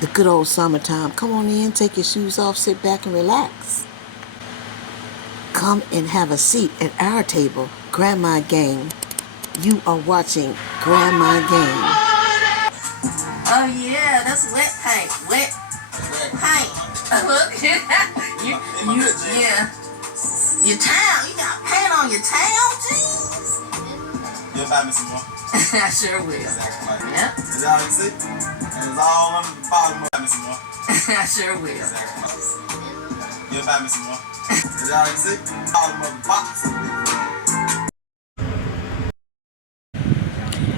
The good old summertime. Come on in, take your shoes off, sit back and relax. Come and have a seat at our table, Grandma Gang. You are watching Grandma Gang. Oh yeah, that's wet paint. Wet paint. Look, yeah. Your towel. You got paint on your towel, jeans. You'll buy me some more. I sure will. Exactly. Yep. Is that all you see? And it's all on the bottom. Buy me some more. I sure will. Exactly. You'll buy me some more. Is that all you see? Bottom of the box.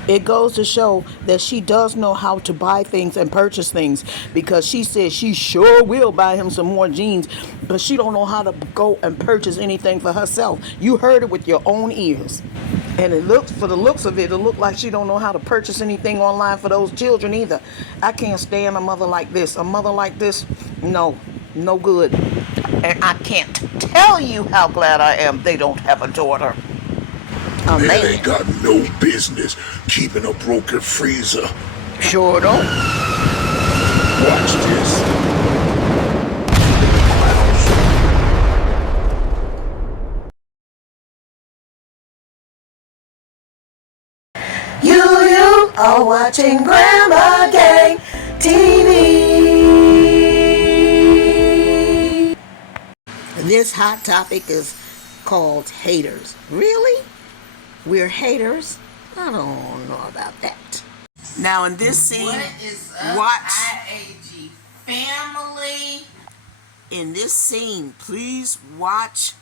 It goes to show that she does know how to buy things and purchase things, because she said she sure will buy him some more jeans, but she don't know how to go and purchase anything for herself. You heard it with your own ears. And it looks, for the looks of it, it looked like she don't know how to purchase anything online for those children either. I can't stand a mother like this. A mother like this, no good. And I can't tell you how glad I am they don't have a daughter. Man ain't got no business keeping a broken freezer. Sure don't. Watch this. You are watching Grandma Gang TV. This hot topic is called haters. Really? We're haters? I don't know about that. Now in this scene, What is up, watch. IAG family? In this scene, please watch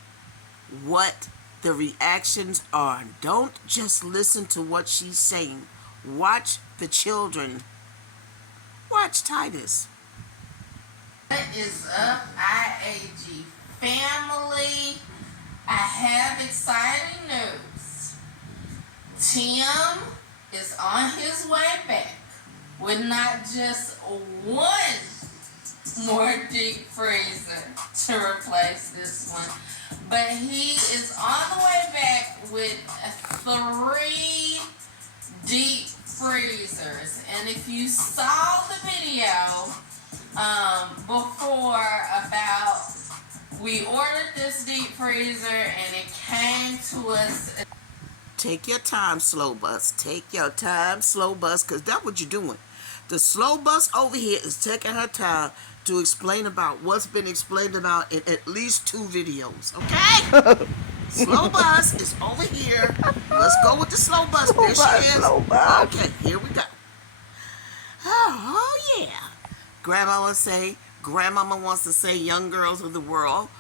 what the reactions are. Don't just listen to what she's saying. Watch the children. Watch Titus. What is up, IAG family? I have exciting news. Tim is on his way back with not just one more deep freezer to replace this one, but he is on the way back with 3 deep freezers. And if you saw the video before about, we ordered this deep freezer and it came to us. Take your time, slow bus. Take your time, slow bus, because that's what you're doing. The slow bus over here is taking her time to explain about what's been explained about in at least 2 videos, okay? Slow bus is over here. Let's go with the slow bus. There she is. Slow bus. Okay, here we go. Oh yeah. Grandmama wants to say, young girls of the world,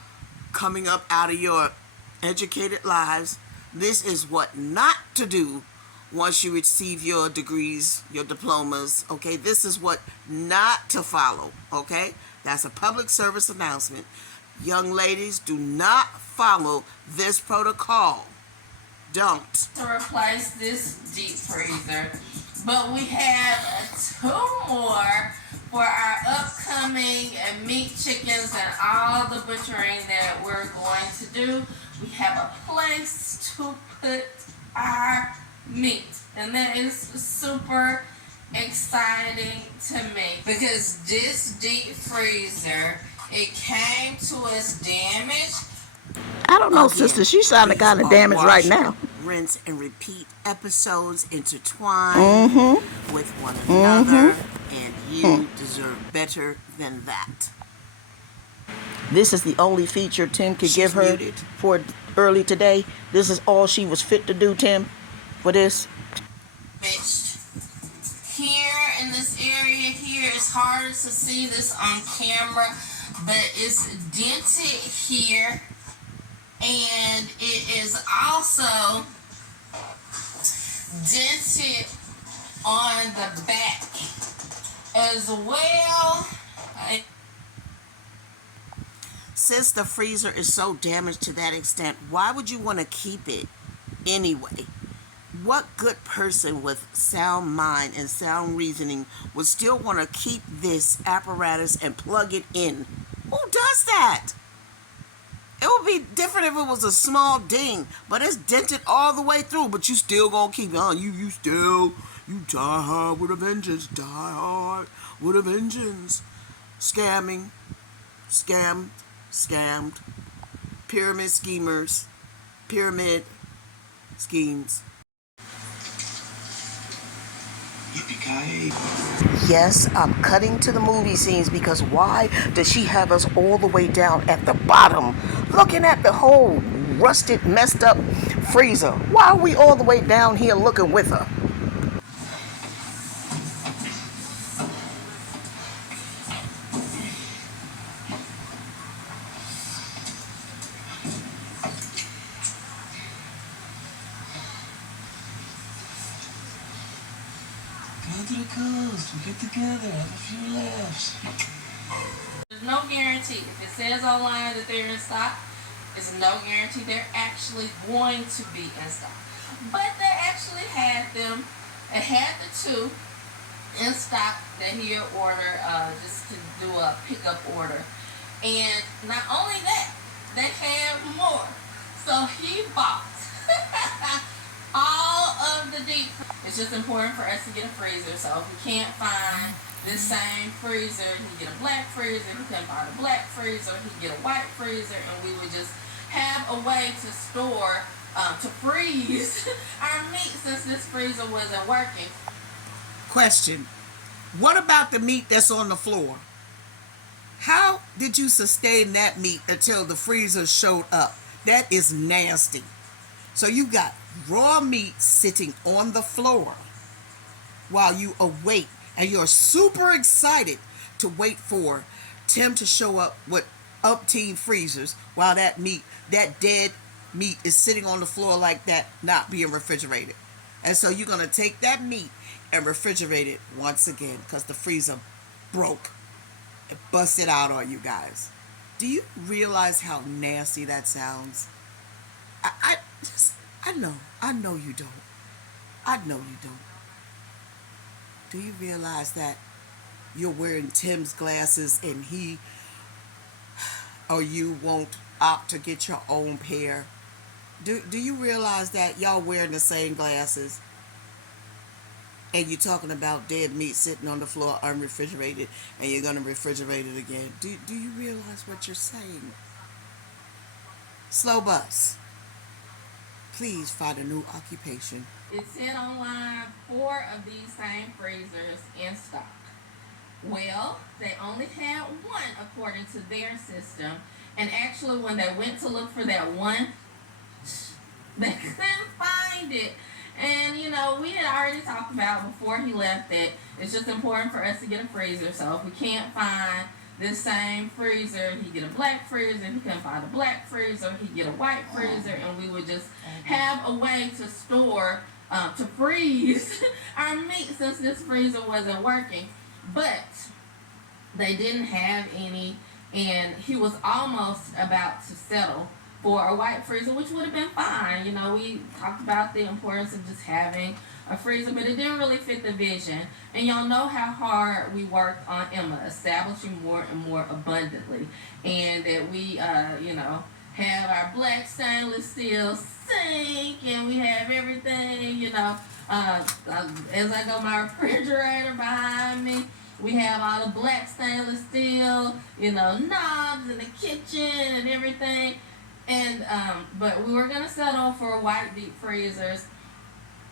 coming up out of your educated lives, this is what not to do once you receive your degrees, your diplomas, okay? This is what not to follow, okay? That's a public service announcement. Young ladies, do not follow this protocol. Don't. To replace this deep freezer, but we have 2 more for our upcoming meat chickens and all the butchering that we're going to do. We have a place to put our meat, and that is super exciting to me, because this deep freezer, it came to us damaged. I don't know, sister. She sounded kind of damaged right now. Rinse and repeat episodes intertwined with one another, and you deserve better than that. This is the only feature Tim could give her muted. for early today. This is all she was fit to do, Tim, for this. Here in this area here, it's harder to see this on camera, but it's dented here, and it is also dented on the back as well. Since the freezer is so damaged to that extent, why would you want to keep it anyway? What good person with sound mind and sound reasoning would still want to keep this apparatus and plug it in? Who does that? It would be different if it was a small ding, but it's dented all the way through, but you still gonna keep it on. You die hard with a vengeance. Die hard with a vengeance. Scamming. Scammed. Scammed. Pyramid schemers. Pyramid schemes. Yippee-ki-yay. Yes, I'm cutting to the movie scenes because why does she have us all the way down at the bottom looking at the whole rusted, messed up freezer? Why are we all the way down here looking with her? Go to the coast. We get together. Have a few laughs. There's no guarantee. If it says online that they're in stock, it's no guarantee they're actually going to be in stock. But they actually had them. They had the two in stock that he had ordered just to do a pickup order. And not only that, they had more. So he bought all of the deep. It's just important for us to get a freezer. So if we can't find this same freezer, he get a black freezer. He couldn't find a black freezer, he get a white freezer, and we would just have a way to store, to freeze our meat since this freezer wasn't working. Question. What about the meat that's on the floor? How did you sustain that meat until the freezer showed up? That is nasty. So you got raw meat sitting on the floor while you await, and you're super excited to wait for Tim to show up with umpteen freezers while that meat, that dead meat, is sitting on the floor like that, not being refrigerated. And so you're going to take that meat and refrigerate it once again because the freezer broke. It busted out on you guys. Do you realize how nasty that sounds? I know you don't. I know you don't. Do you realize that you're wearing Tim's glasses and he or you won't opt to get your own pair? Do you realize that y'all wearing the same glasses? And you're talking about dead meat sitting on the floor unrefrigerated and you're going to refrigerate it again. Do you realize what you're saying? Slow bus. Please find a new occupation. It said online 4 of these same freezers in stock. Well, they only had 1 according to their system. And actually when they went to look for that 1, they couldn't find it. And you know, we had already talked about before he left that it's just important for us to get a freezer. So if we can't find this same freezer, he'd get a black freezer. If he couldn't find a black freezer, he'd get a white freezer, and we would just have a way to store, to freeze our meat since this freezer wasn't working. But they didn't have any, and he was almost about to settle for a white freezer, which would have been fine. You know, we talked about the importance of just having a freezer, but it didn't really fit the vision. And y'all know how hard we worked on Emma establishing more and more abundantly, and that we, you know, have our black stainless steel sink, and we have everything, you know. As I go, my refrigerator behind me, we have all the black stainless steel, you know, knobs in the kitchen and everything. And but we were gonna settle for white deep freezers.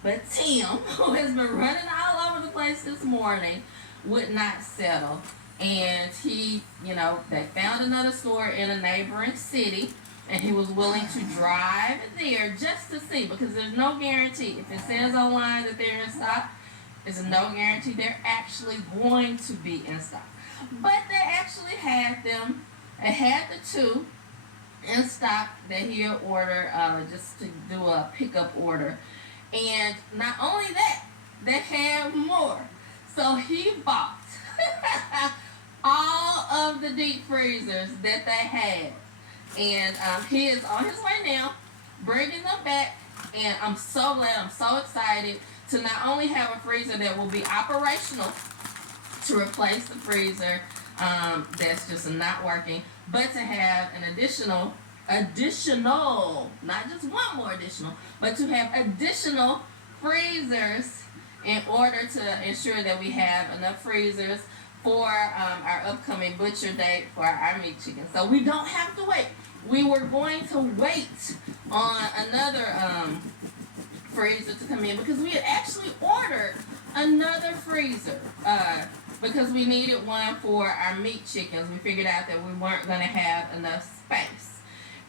But Tim, who has been running all over the place this morning, would not settle. And he, you know, they found another store in a neighboring city, and he was willing to drive there just to see, because there's no guarantee. If it says online that they're in stock, there's no guarantee they're actually going to be in stock. But they actually had them. They had the 2 in stock that he had ordered just to do a pickup order. And not only that, they had more. So he bought all of the deep freezers that they had. And he is on his way now, bringing them back. And I'm so glad, I'm so excited to not only have a freezer that will be operational to replace the freezer that's just not working, but to have an additional, not just one more additional, but to have additional freezers in order to ensure that we have enough freezers for our upcoming butcher date for our meat chicken. So we don't have to wait. We were going to wait on another freezer to come in because we had actually ordered another freezer because we needed one for our meat chickens. We figured out that we weren't going to have enough space.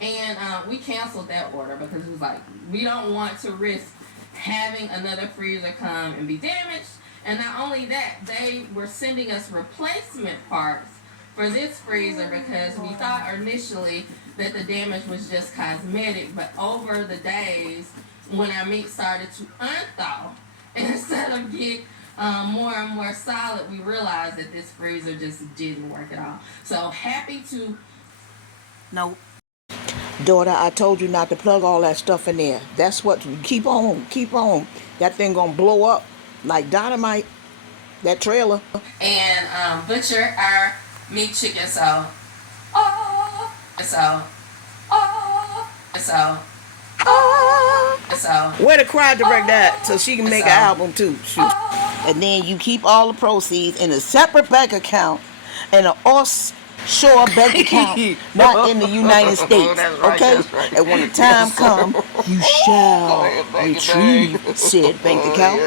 And we canceled that order because it was like, we don't want to risk having another freezer come and be damaged. And not only that, they were sending us replacement parts for this freezer because we thought initially that the damage was just cosmetic, but over the days when our meat started to unthaw, instead of get more and more solid, we realized that this freezer just didn't work at all. So happy to... No. Daughter, I told you not to plug all that stuff in there. That's what, keep on. That thing gonna blow up like dynamite, that trailer. And butcher our meat chicken, so Where the crowd direct that so she can make an album too. Shoot. And then you keep all the proceeds in a separate bank account and an offshore bank account, not in the United States. Okay? And when the time comes, you shall retrieve said bank account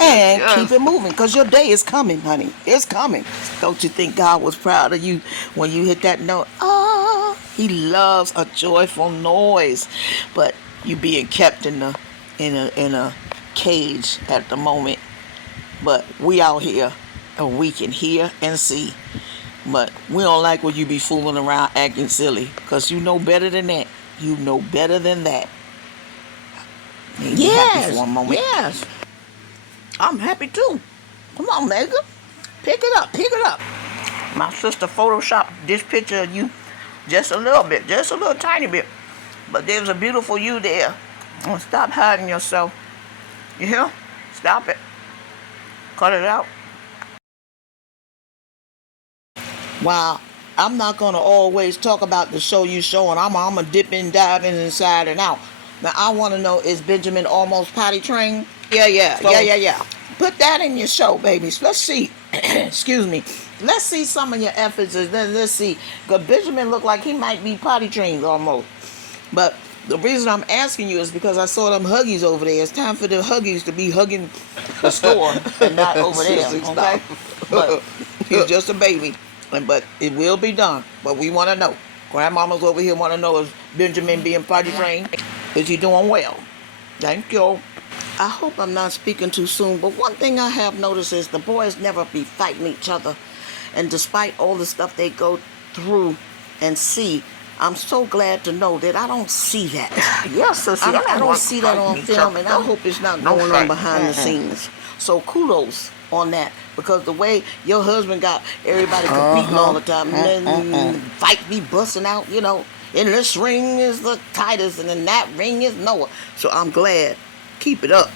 and keep it moving. Because your day is coming, honey. It's coming. Don't you think God was proud of you when you hit that note? He loves a joyful noise. But you being kept in a cage at the moment. But we out here and we can hear and see. But we don't like when you be fooling around acting silly, because you know better than that. You know better than that. Yes, for a moment. Yes. I'm happy too. Come on, Megan. Pick it up. My sister photoshopped this picture of you just a little bit, just a little tiny bit. But there's a beautiful you there. Stop hiding yourself. You hear? Stop it. Cut it out. Wow. I'm not going to always talk about the show you show, and I'm going to dip and dive in inside and out. Now, I want to know, is Benjamin almost potty trained? Yeah. Put that in your show, babies. Let's see. Excuse me. Let's see some of your efforts. Let's see. Because Benjamin looked like he might be potty trained almost. But the reason I'm asking you is because I saw them Huggies over there. It's time for the Huggies to be hugging the store and not over there. Okay? But he's just a baby. But it will be done. But we want to know. Grandmama's over here want to know, is Benjamin being potty trained? Is he doing well? Thank you. I hope I'm not speaking too soon, but one thing I have noticed is the boys never be fighting each other. And despite all the stuff they go through and see, I'm so glad to know that I don't see that. Yes, sissy, I don't see that on film, and I hope it's not going on behind the scenes. So kudos on that, because the way your husband got everybody competing all the time, and then fight be busting out, you know, in this ring is the Titus, and in that ring is Noah. So I'm glad. Keep it up.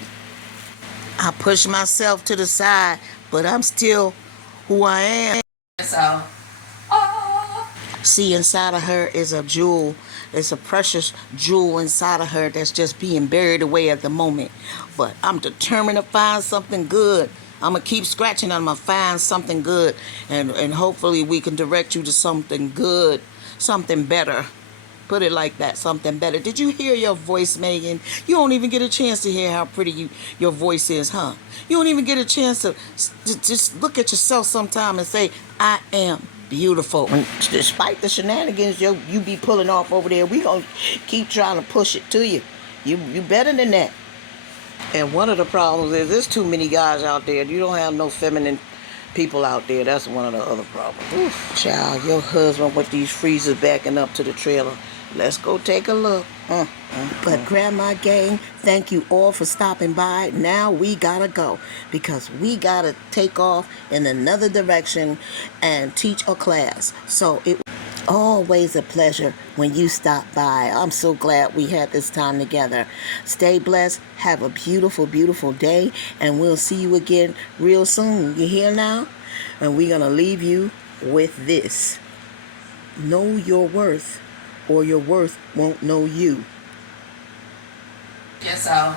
I push myself to the side, but I'm still who I am. So, see, inside of her is a jewel. It's a precious jewel inside of her that's just being buried away at the moment. But I'm determined to find something good. I'm going to keep scratching and I'm going to find something good. And hopefully we can direct you to something good, something better. Put it like that, something better. Did you hear your voice, Megan? You don't even get a chance to hear how pretty your voice is, huh? You don't even get a chance to just look at yourself sometime and say, I am beautiful. And despite the shenanigans you be pulling off over there, we gonna keep trying to push it to you. You better than that. And one of the problems is there's too many guys out there. You don't have no feminine people out there. That's one of the other problems. Oof, child, your husband with these freezers backing up to the trailer. Let's go take a look. But Grandma Gang, thank you all for stopping by. Now we gotta go, because we gotta take off in another direction and teach a class. So it always a pleasure when you stop by. I'm so glad we had this time together. Stay blessed. Have a beautiful, beautiful day. And we'll see you again real soon. You hear now? And we're gonna leave you with this. Know your worth, or your worth won't know you. so